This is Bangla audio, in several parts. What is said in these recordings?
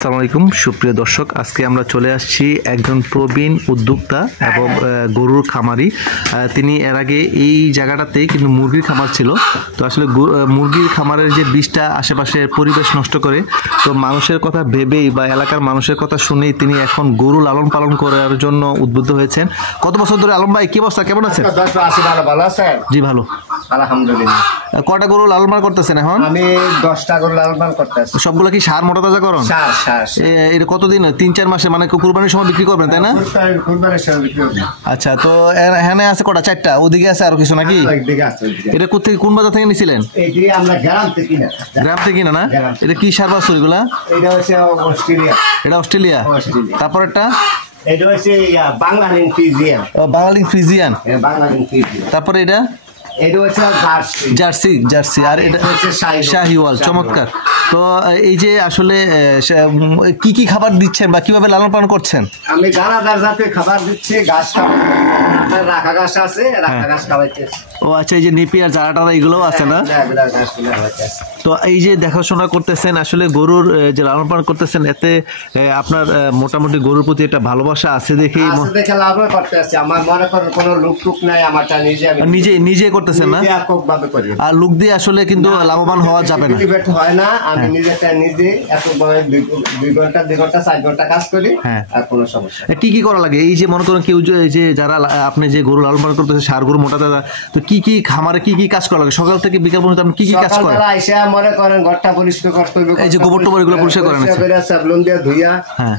আসসালামু আলাইকুম সুপ্রিয় দর্শক, আজকে আমরা চলে আসছি একজন প্রবীণ উদ্যোক্তা এবং গরুর খামারি। তিনি এর আগে এই জায়গাটাতেই কিন্তু মুরগির খামার ছিল। তো আসলে মুরগির খামারের যে বিষটা আশেপাশের পরিবেশ নষ্ট করে, তো মানুষের কথা ভেবেই বা এলাকার মানুষের কথা শুনেই তিনি এখন গরু লালন পালন করার জন্য উদ্বুদ্ধ হয়েছেন। কত বছর ধরে আলম ভাই কি অবস্থা, কেমন আছেন? জি ভালো, আলহামদুলিল্লাহ। কয়টা গরু লালন পালন করতেছেন এখন? আমি 10টা গরু লালন পালন করতেছি। সবগুলো কি সার মোটা তাজা করুন? এটা কতদিন? 3-4 মাসে, মানে কুরবানির সময় বিক্রি করবেন তাই না? কুরবানির সময় বিক্রি করব। আচ্ছা, তো এখানে আছে কটা? 4টা। ওদিকে আছে আরো কিছু নাকি? এটা কোথা কোন বাজার থেকে নিছিলেন? এটি আমরা গ্রাম থেকে কিনা। গ্রাম থেকে কিনা না? এটা কি সার বাছুর এগুলা? এটা হচ্ছে অস্ট্রেলিয়া। এটা অস্ট্রেলিয়া। তারপর একটা এটা হচ্ছে বাংলালিং ফ্রিজিয়ান। ও বাংলালিং ফ্রিজিয়ান। হ্যাঁ, বাংলালিং ফ্রিজিয়ান। তারপরে এটা এটা হচ্ছে জার্সি। জার্সি। আর এটা হচ্ছে শাহিওয়াল। চমৎকার। তো এই যে আসলে কি কি খাবার দিচ্ছেন বা কিভাবে লালন পালন করছেন? আমি দানাদার জাতের খাবার দিচ্ছি, ঘাস রাখা ঘাস আছে, রাখা ঘাস খাওয়াইতেছি। ও আচ্ছা, এই যে নেপিয়ার জারাটারা এগুলোও আছে না? তো এই যে দেখাশোনা করতেছেন, আসলে গরুর যে লালন পালন করতেছেন, এতে আপনার মোটামুটি গরুর প্রতি একটা ভালোবাসা আছে দেখে লাভ করতেছি। আমার মনে করেন কোনো লোক টুক নাই, আমারটা নিজে করতেছেন না? আর লোক দিয়ে আসলে কিন্তু লাভবান হওয়া যাবে না, হয় না। আমি নিজে এত 2 ঘন্টা 2 ঘন্টা 4 ঘন্টা কাজ করি, আর কোনো সমস্যা। কি কি করা লাগে? এই যে মনে করেন কেউ যে যারা আপনি যে গরু লালন পালন করতেছেন, সার গরু মোটা দাদা, তো কি কি খামারে কি কি কাজ করা লাগে? সকাল থেকে বিকাল পর্যন্ত আপনি কি কি কাজ করেন? মনে করেন ঘরটা পরিষ্কার করতে হবে, এই যে গোবর টোবর এগুলো পরিষ্কার করেন, সাবলুন দিয়ে ধুইয়া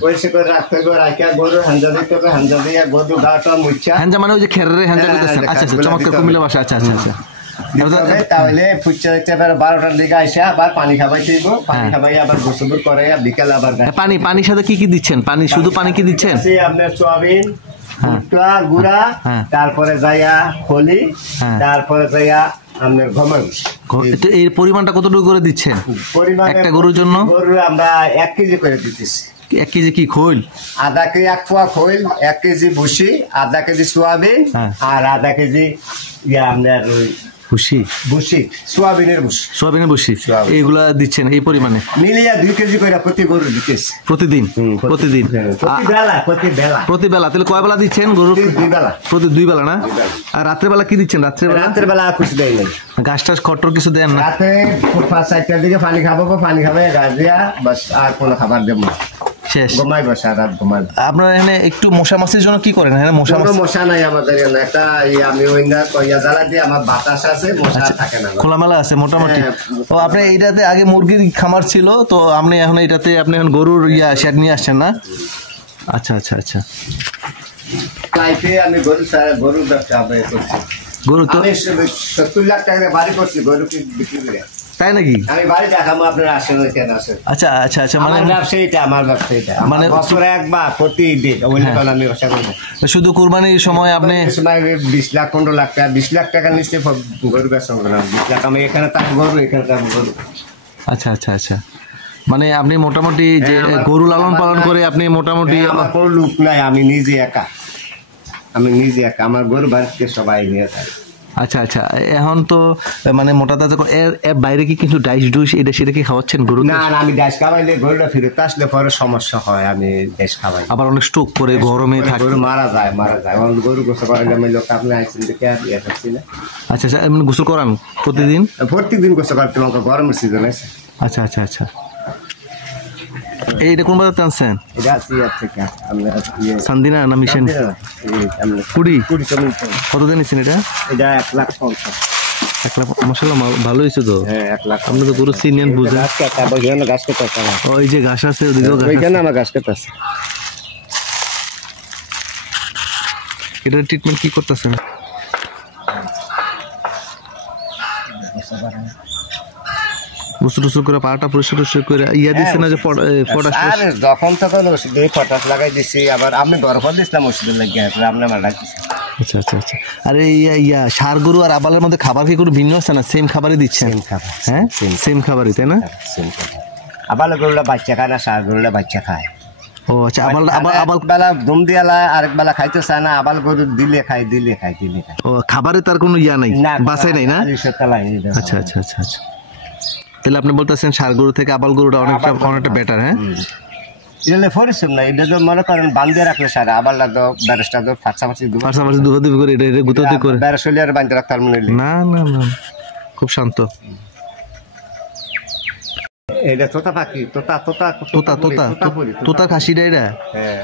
পরিষ্কার করে রাখতে হবে, রাখিয়া গরু হাঞ্জা দিতে হবে, হাঞ্জা দিয়ে গরু গাটা মুছা। হাঞ্জা মানে ওই যে খেরের হাঞ্জা দিতেছেন? আচ্ছা আচ্ছা, চমৎকার, কুমিল্লা ভাষা। আচ্ছা আচ্ছা আচ্ছা। তাহলে ফুচা দিতে পারে 12টার দিকে আসে, আবার পানি খাবাই দিব, পানি খাবাই আবার গোসল করে বিকাল আবার পানির সাথে কি কি দিচ্ছেন? পানি শুধু পানি কি দিচ্ছেন? আপনার সোয়াবিন, ভুট্টা গুঁড়া, তারপরে যাইয়া খলি, তারপরে যাইয়া আপনার গমের। এর পরিমাণটা কতটুকু করে দিচ্ছেন একটা গরুর জন্য? গরু আমরা 1 কেজি করে দিতেছি। 1 কেজি কি খৈল? আধা কেজি 1 পোয়া খৈল, 1 কেজি ভুসি, আধা কেজি সোয়াবিন, আর আধা কেজি আপনার সোয়াবিনের ভুসি এইগুলা দিচ্ছেন এই পরিমাণে মিলিয়ে 2 কেজি করে প্রতি গরু দিতেছি প্রতিদিন। প্রতি বেলা তাহলে কয় বেলা দিচ্ছেন গরু? 2 বেলা। প্রতি 2 বেলা না? আর রাত্রের বেলা কি দিচ্ছেন? রাত্রের বেলা কিছু দেয় না, ঘাস টাস খটর কিছু দেন না? রাতে 5-4টার দিকে পানি খাবো, পানি খাবে গাছ দিয়া, বাস আর কোনো খাবার দেবো না, শেষ। ঘুমাই বসে রাত ঘুমাই। আপনার এখানে একটু মশা মাছির জন্য কি করেন? এখানে মশা নাই আমাদের এখানে। একটা আমি ওই না কইয়া জ্বালা দিয়ে আমার বাতাস আছে, মশা থাকে না, খোলামেলা আছে মোটামুটি। ও আপনি এইটাতে আগে মুরগির খামার ছিল, তো আপনি এখন এইটাতে আপনি এখন গরুর শেড নিয়ে আসছেন না? আচ্ছা আচ্ছা আচ্ছা। আমি গরুর ব্যবসা করছি। গরু তো 70 লাখ টাকা বাড়ি করছি গরু বিক্রি করে। তাই নাকি? আমি বাড়ি দেখাবো, আপনারা আসেন, কেন আসেন? আচ্ছা আচ্ছা আচ্ছা। মানে আমার ব্যবসায়ীটা মানে বছরে একবার প্রতিদিন আমি ব্যবসা করবো। শুধু কুরবানির সময় আপনি 20 লাখ 15 লাখ টাকা 20 লাখ টাকা নিচে গরু ব্যবসা করলাম। 20 লাখ আমি এখানে থাকবো গরু, এখানে থাকবো গরু। আচ্ছা আচ্ছা আচ্ছা। মানে আপনি মোটামুটি যে গরু লালন পালন করে আপনি মোটামুটি কোনো লোক নাই, আমি নিজে একা। আমার গরু বাড়িতে সবাই নিয়ে থাকে। আচ্ছা আচ্ছা। এখন তো মানে মোটা তাজা এর বাইরে কি কিন্তু ডাইস ডুইস এটা সেটা কি খাওয়াচ্ছেন গরু? না না, আমি ডাইস খাওয়াইলে গরুটা ফিরত আসলে পরে সমস্যা হয়, আমি ডাইস খাওয়াই। আবার অনেক স্ট্রোক করে গরমে থাকে, গরু মারা যায়। গরু গোসল করাইলে আমি লোক আপনি আইসেন দেখে আর থাকছি না। আচ্ছা আচ্ছা। এমনি গোসল করান প্রতিদিন? প্রত্যেকদিন গোসল করতে, আমাকে গরমের সিজন আছে। আচ্ছা আচ্ছা আচ্ছা। এইটা কোন বাজার আনছেন? সান্দিনা না মিশন? কুড়ি। কতদিন নিচ্ছেন এটা? 1,50,000। 1 লাখ মাশাআল্লাহ, ভালো হয়েছে তো। 1 লাখ। আপনি তো পুরো সিনিয়র বুঝেন। গাছ কেটে ওই যে ঘাস আছে ওদিকেও ঘাস আছে। আমার গাছ কেটে আছে। এটার ট্রিটমেন্ট কি করতেছেন? গোসল করে পাটা পরিষ্কার করে দিচ্ছে না যে পটাশ? যখন তখন ওষুধ পটাশ লাগাই দিচ্ছি, আবার আমি গরফল দিচ্ছিলাম ওষুধের লাগিয়ে, আপনি আমার ডাকছি। আচ্ছা আচ্ছা আচ্ছা। আর ষাঁড় গরু আর আবালের মধ্যে খাবার কি কোনো ভিন্ন আছে না? সেম খাবারই দিচ্ছেন? হ্যাঁ, সেম খাবারই, তাই না? আবালের গরুটা বাচ্চা খায় না, ষাঁড় গরুটা বাচ্চা খায়। ও আচ্ছা। আবাল বেলা দম দিয়ালা, আরেক বেলা খাইতে চায় না। আবাল গরু দিলে খায়। ও খাবারে তার কোনো নাই, বাসাই নাই না? আচ্ছা আচ্ছা আচ্ছা আচ্ছা। তাহলে আপনি বলতেছেন ষাঁড় গরু থেকে আবাল গরুটা অনেকটা বেটার? হ্যাঁ। এটা পরিশ্রম না, এটা তো মনে করেন বান্ধে রাখলে সারা আবার লাগতো ব্যারেসটা তো ফাঁসাফাঁসি পাশাপাশি দুভাদি করে এটা গুতাগুতি করে ব্যারেস হলে আর বান্ধে রাখতে পারবো না। না না খুব শান্ত। এটা তোতা পাখি, তোতা তোতা তোতা তোতা তোতা খাসিটা এটা? হ্যাঁ,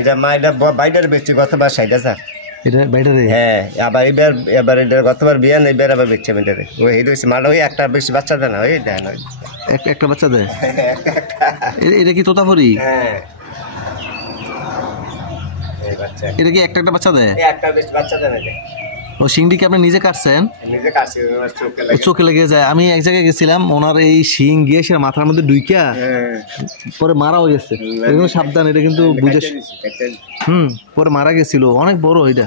এটা মা এটা বাইরের বেচছে গতবার 60,000। এটা বাইরে? হ্যাঁ, আবার এবার এটা গতবার বিয়ান, এবার আবার বেচছে বেটারে। ওই এই হইছে মাল, ওই একটা বেশি বাচ্চা দেয় না, ওই দেয় না, একটা বাচ্চা দেয়। এটা কি তোতাপুরি? হ্যাঁ, এই বাচ্চা এটা কি একটা বাচ্চা দেয়? একটা বেশি বাচ্চা দেয় না। ও শিংটি কি আপনি নিজে কাটছেন? নিজে কাটছি, চোখে লেগে যায়। আমি এক জায়গায় গেছিলাম, ওনার এই শিং গিয়ে সে মাথার মধ্যে ঢুইকা পরে মারা হয়ে গেছে। সাবধান, এটা কিন্তু বুঝে পরে মারা গেছিল, অনেক বড় এটা।